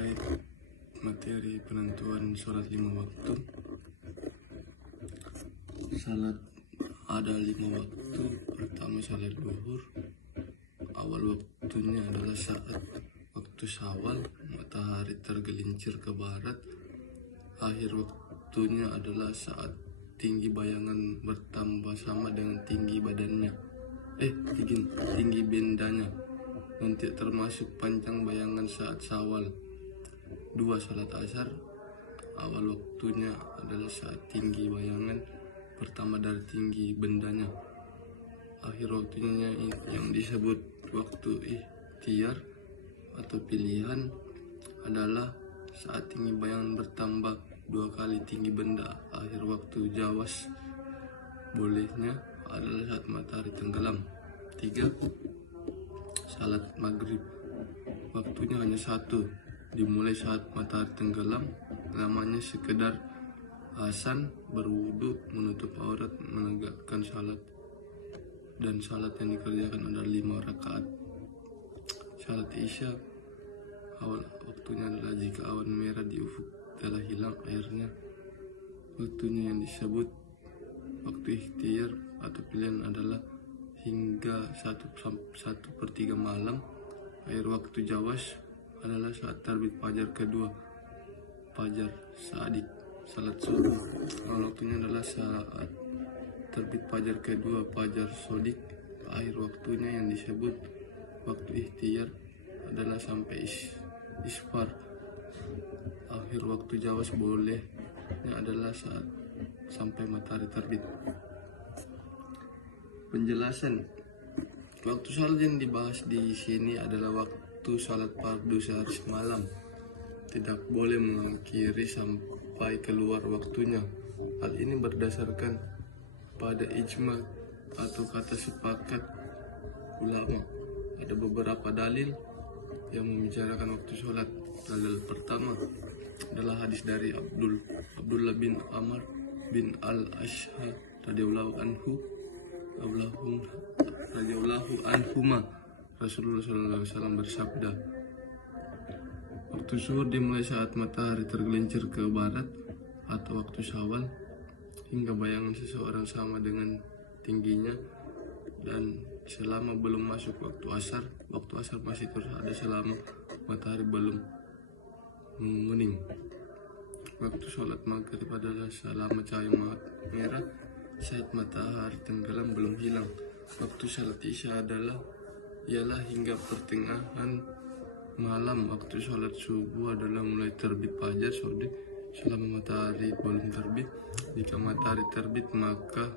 terkait materi penentuan sholat 5 waktu. Salat ada 5 waktu. Pertama salat zuhur, awal waktunya adalah saat waktu syawal, matahari tergelincir ke barat. Akhir waktunya adalah saat tinggi bayangan bertambah sama dengan tinggi badannya. Tinggi bendanya. Nanti termasuk panjang bayangan saat syawal. 2. Salat asar, awal waktunya adalah saat tinggi bayangan pertama dari tinggi bendanya. Akhir waktunya yang disebut waktu ikhtiar atau pilihan adalah saat tinggi bayangan bertambah 2 kali tinggi benda. Akhir waktu jawas bolehnya adalah saat matahari tenggelam. 3. Salat maghrib, waktunya hanya 1, dimulai saat matahari tenggelam. Namanya sekedar azan, berwudu, menutup aurat, menegakkan salat, dan salat yang dikerjakan adalah 5 rakaat. Salat isya, awal waktunya adalah jika awan merah di ufuk telah hilang airnya. Waktunya yang disebut waktu ikhtiar atau pilihan adalah hingga 1/3 malam. Akhir waktu jawas adalah saat terbit fajar kedua, fajar sadik. Salat subuh, awal waktunya adalah saat terbit fajar kedua, fajar sodik. Akhir waktunya yang disebut waktu ikhtiar adalah sampai isfar. Akhir waktu jawas bolehnya adalah saat sampai matahari terbit. Penjelasan waktu salat yang dibahas di sini adalah waktu salat fardu sehari semalam. Tidak boleh mengkiri sampai keluar waktunya. Hal ini berdasarkan pada ijma atau kata sepakat ulama. Ada beberapa dalil yang membicarakan waktu sholat. Dalil pertama adalah hadis dari Abdullah bin Amr bin al-Ashha radhiyallahu anhuma. Rasulullah SAW bersabda, waktu zuhur dimulai saat matahari tergelincir ke barat atau waktu syawal, hingga bayangan seseorang sama dengan tingginya, dan selama belum masuk waktu asar. Waktu asar masih terus ada selama matahari belum menguning. Waktu sholat maghrib adalah selama cahaya merah saat matahari tenggelam belum hilang. Waktu salat isya ialah hingga pertengahan malam. Waktu sholat subuh adalah mulai terbit fajar sodik selama matahari belum terbit. Jika matahari terbit maka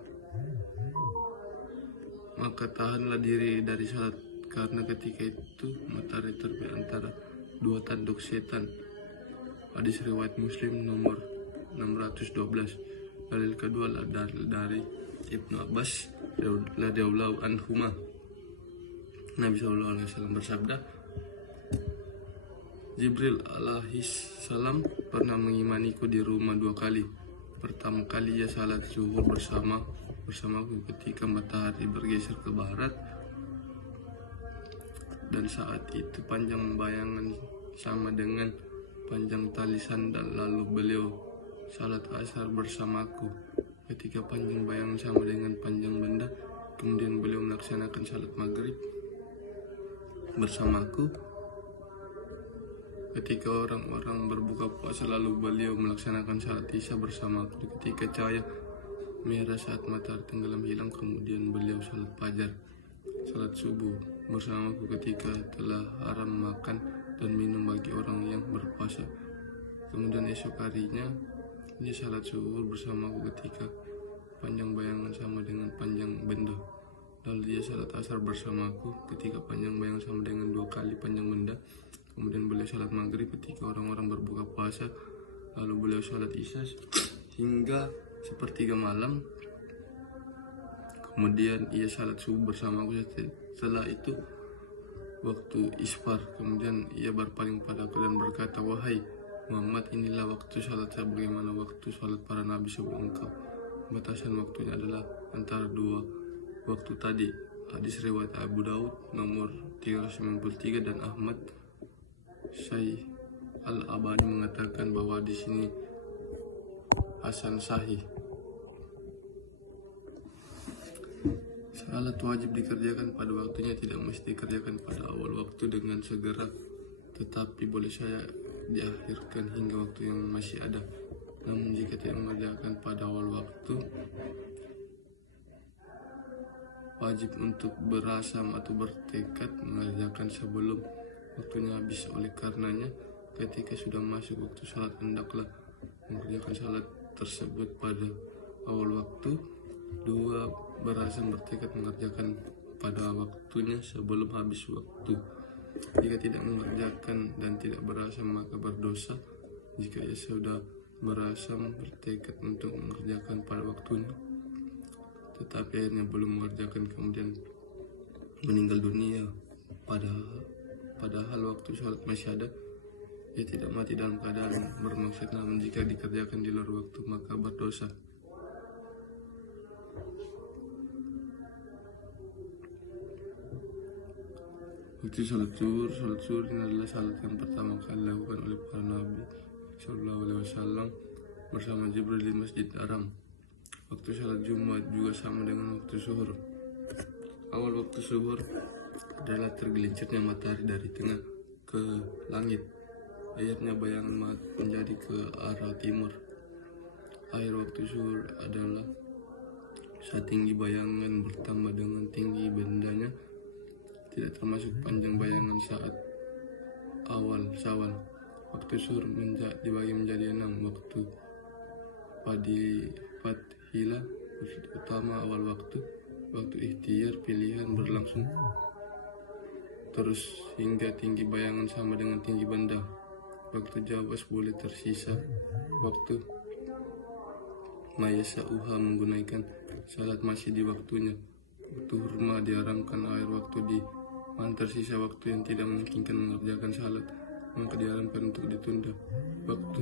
tahanlah diri dari salat, karena ketika itu matahari terbit antara 2 tanduk setan. Hadis riwayat Muslim nomor 612. Dalil kedua adalah dari Ibnu Abbas radhiyallahu anhuma. Nabi SAW bersabda, Jibril alaihissalam pernah mengimaniku di rumah 2 kali. Pertama kali ia salat zuhur bersamaku ketika matahari bergeser ke barat, dan saat itu panjang bayangan sama dengan panjang tali sandal. Lalu beliau salat asar bersamaku ketika panjang bayangan sama dengan panjang benda. Kemudian beliau melaksanakan salat maghrib bersamaku ketika orang-orang berbuka puasa. Lalu beliau melaksanakan salat isya bersamaku ketika cahaya merah saat matahari tenggelam hilang. Kemudian beliau salat fajar, salat subuh bersamaku ketika telah haram makan dan minum bagi orang yang berpuasa. Kemudian esok harinya dia salat zuhur bersamaku ketika panjang bayangan sama dengan panjang benda. Lalu dia salat asar bersamaku ketika panjang bayangan sama dengan 2 kali panjang benda. Kemudian beliau salat maghrib ketika orang-orang berbuka puasa. Lalu beliau salat isya hingga 1/3 malam. Kemudian ia salat subuh bersamaku. Setelah itu waktu isfar. Kemudian ia berpaling padaku dan berkata, wahai Muhammad, inilah waktu salat saya bagaimana waktu salat para nabi sebelum engkau. Batasan waktunya adalah antara 2 waktu tadi. Hadis riwayat Abu Daud nomor 393 dan Ahmad Al-Abadi mengatakan bahwa di sini hasan sahih. Salat wajib dikerjakan pada waktunya, tidak mesti dikerjakan pada awal waktu dengan segera, tetapi boleh saya diakhirkan hingga waktu yang masih ada. Namun jika tidak mengerjakan pada awal waktu, wajib untuk berasam atau bertekad mengerjakan sebelum waktunya habis. Oleh karenanya, ketika sudah masuk waktu salat, hendaklah mengerjakan salat tersebut pada awal waktu. 2. Berasam bertekad mengerjakan pada waktunya sebelum habis waktu. Jika tidak mengerjakan dan tidak berasam, maka berdosa. Jika ia sudah berasam bertekad untuk mengerjakan pada waktunya, tetapi akhirnya belum mengerjakan, kemudian meninggal dunia padahal waktu sholat masih ada, ia tidak mati dalam keadaan bermaksud. Namun jika dikerjakan di luar waktu, maka berdosa. Waktu salat zuhur ini adalah salat yang pertama kali dilakukan oleh para Nabi Sallallahu Alaihi Wasallam bersama Jibril di Masjid Haram. Waktu salat Jumat juga sama dengan waktu zuhur. Awal waktu zuhur adalah tergelincirnya matahari dari tengah ke langit. Akhirnya bayangan menjadi ke arah timur. Akhir waktu zuhur adalah saat tinggi bayangan bertambah dengan tinggi bendanya, tidak termasuk panjang bayangan saat awal syawal. Waktu zuhur dibagi menjadi 6 waktu. Fadhila utama awal waktu ikhtiyar pilihan berlangsung terus hingga tinggi bayangan sama dengan tinggi benda. Waktu jawaz boleh tersisa. Waktu mayasa'uha menggunakan salat masih di waktunya. Waktu hurma diharamkan akhir waktu di tersisa waktu yang tidak memungkinkan mengerjakan salat, maka diharamkan untuk ditunda. Waktu